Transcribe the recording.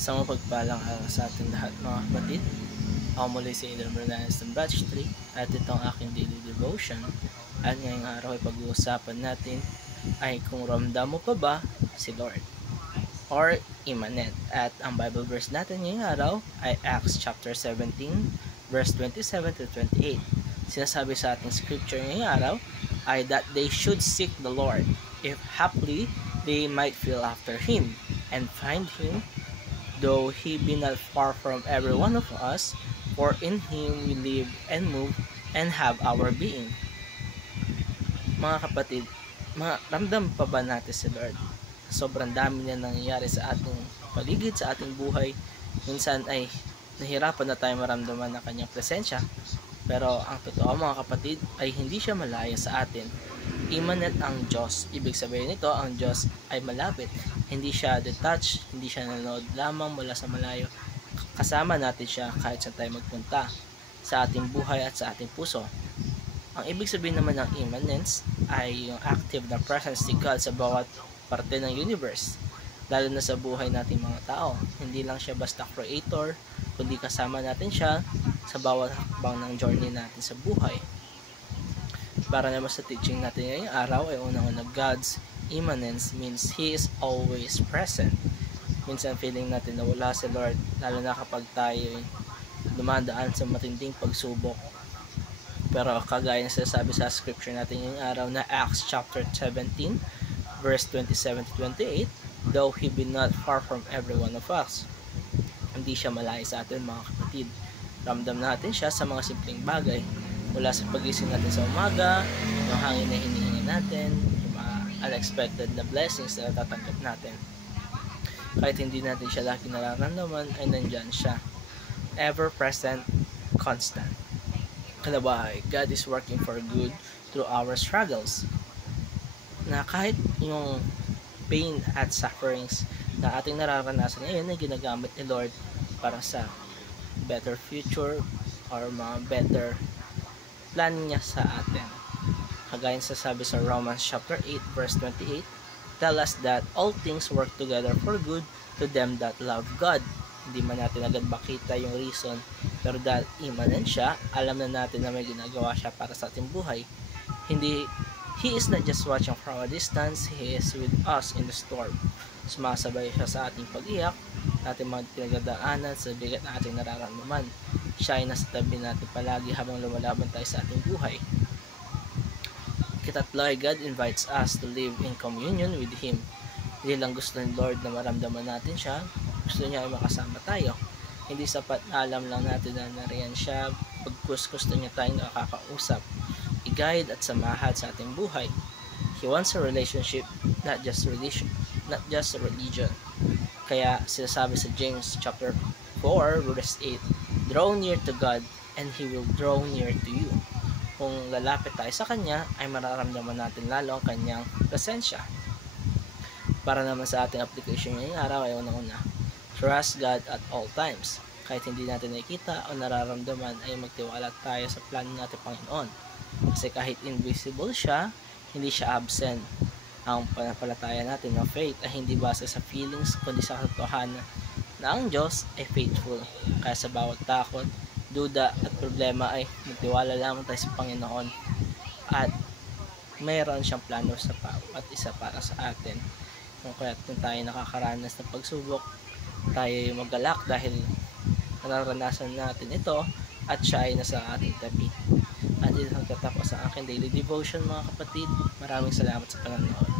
Sa mapagpalang araw sa ating lahat mga kapatid. Ako muli si Adrian Bernanes ng Batch 3 at ito ang aking daily devotion. At ngayong araw ay pag-uusapan natin ay kung ramdam mo pa ba si Lord or immanent. At ang Bible verse natin ngayong araw ay Acts chapter 17 verse 27 to 28. Sinasabi sa ating scripture ngayong araw ay that they should seek the Lord if haply they might feel after Him and find Him, though He be not far from every one of us, for in Him we live and move and have our being. Mga kapatid, ramdam pa ba natin si Lord? Sobrang dami na nangyayari sa ating paligid, sa ating buhay. Minsan ay nahirapan na tayo maramdaman ang kanyang presensya. Pero ang totoo mga kapatid ay hindi siya malaya sa atin. Immanent ang Diyos. Ibig sabihin nito, ang Diyos ay malapit. Hindi siya detached, hindi siya nanonood lamang mula sa malayo. Kasama natin siya kahit saan tayo magpunta, sa ating buhay at sa ating puso. Ang ibig sabihin naman ng immanence ay yung active na presence ni God sa bawat parte ng universe, lalo na sa buhay nating mga tao. Hindi lang siya basta creator, kundi kasama natin siya sa bawat hakbang ng journey natin sa buhay. Para naman sa teaching natin ngayong araw ay unang-una, God's immanence means He is always present. Minsan feeling natin na wala si Lord, lalo na kapag tayo dumadaan sa matinding pagsubok. Pero kagaya ng sinasabi sa scripture natin ngayong araw na Acts chapter 17 verse 27 to 28, though He be not far from every one of us. Hindi siya malayo sa atin mga kapatid. Ramdam natin siya sa mga simpleng bagay. Mula sa pagising natin sa umaga, yung hangin na hinihingi natin, yung mga unexpected na blessings na natatanggap natin. Kahit hindi natin siya lagi nararamdaman, ay nandyan siya. Ever present, constant. Kalabahay, God is working for good through our struggles. Na kahit yung pain at sufferings na ating nararanasan ngayon ay ginagamit ni Lord para sa better future or mga better plan niya sa atin. Kagaya sa sabi sa Romans chapter 8 verse 28, tell us that all things work together for good to them that love God. Hindi man natin agad makita yung reason, pero dahil immanent siya, alam na natin na may ginagawa siya para sa ating buhay. He is not just watching from a distance, He is with us in the storm. Sumasabay siya sa ating pag-iyak, ating mga pinagdadaanan, sa bigat na ating nararamdaman. Siya ay nasa tabi natin palagi habang lumalaban tayo sa ating buhay. Ikatlo, God invites us to live in communion with Him. Hindi lang gusto ni Lord na maramdaman natin siya, gusto niya ay makasama tayo. Hindi sapat na alam lang natin na nariyan siya, pagkus gusto niya tayong nakakausap, i-guide at samahan sa ating buhay. He wants a relationship, not just a religion. Kaya sinasabi sa James chapter 4 verse 8, draw near to God and He will draw near to you. Kung lalapit tayo sa Kanya, ay mararamdaman natin lalo ang Kanyang presensya. Para naman sa ating application ngayong araw ay unang-una, trust God at all times. Kahit hindi natin nakikita o nararamdaman, ay magtiwala tayo sa plano natin Panginoon. Kasi kahit invisible siya, hindi siya absent. Ang panampalataya natin ng faith ay hindi base sa feelings, kundi sa katotohanan na ang Diyos ay faithful. Kaya sa bawat takot, duda at problema ay magtiwala lamang tayo sa Panginoon. At mayroon siyang plano sa bawat isa para sa atin. Kaya kung tayo nakakaranas ng pagsubok, tayo ay magalak dahil nararanasan natin ito at siya ay nasa ating tabi. At ito ang tatapos sa aking daily devotion mga kapatid. Maraming salamat sa panonood.